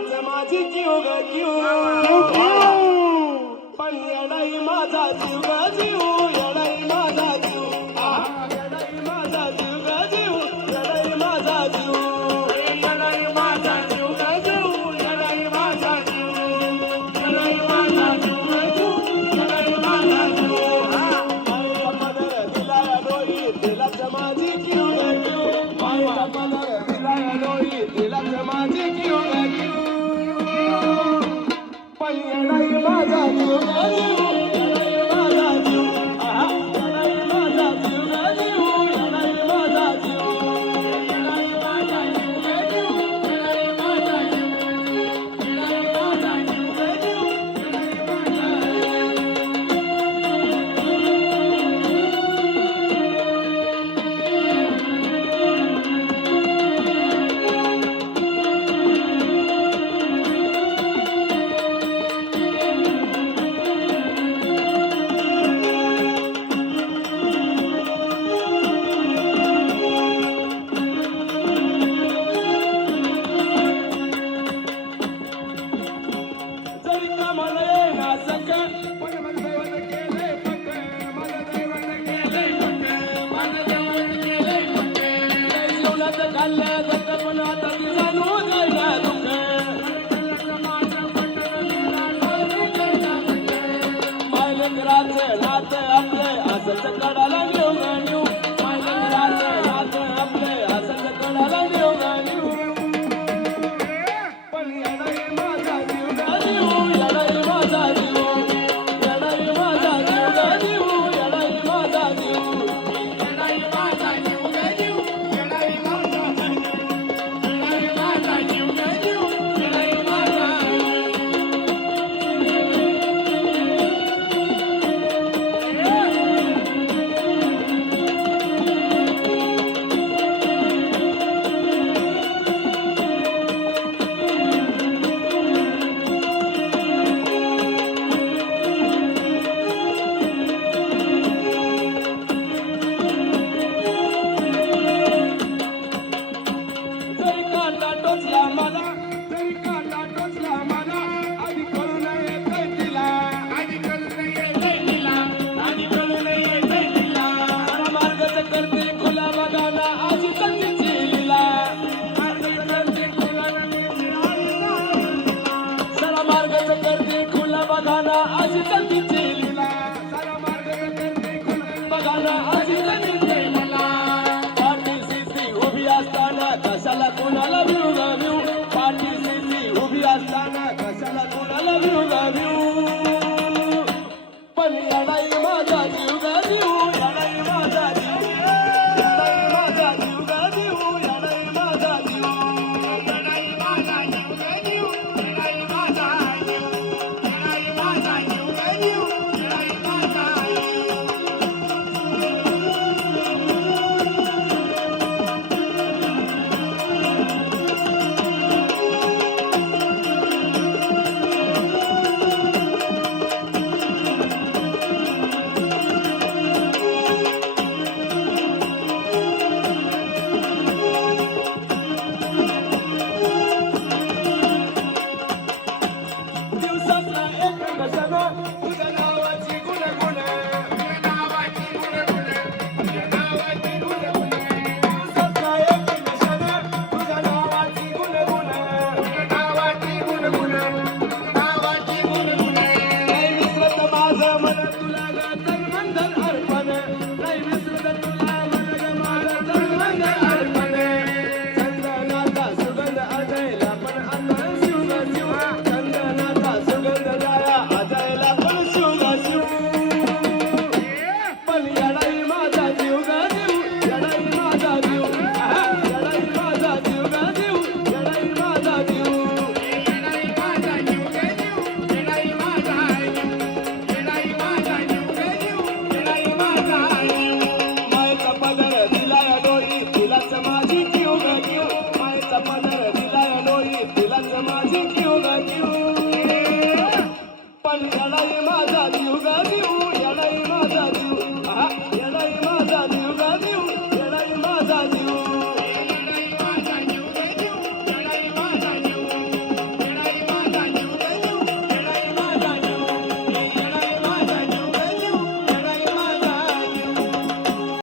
दिलाच माझी जीव ग जीव पण येडाई माझा जीव ग जीव येडाई माझा जीव येडाई माझा जीव ग जीव येडाई माझा जीव येडाई माझा जीव ग जीव येडाई माझा जीव येडाई माझा जीव ग जीव येडाई माझा जीव मायेचा पदर दिलाय डोई दिलाच माझी जीव ग जीव मायेचा पदर दिलाय डोई दिलाच माझी जीव ग जीव पण येडाई माझा जीव ग जीव येडाई माझा जीव येडाई माझा जीव ग जीव येडाई माझा जीव येडाई माझा जीव ग जीव येडाई माझा जीव येडाई माझा जीव ग जीव जरी कामाला येणार सकट पण मन दैवत केलंय पक्क मन दैवत केलंय पक्क मन दैवत केलंय पक्क जीवनात घाललं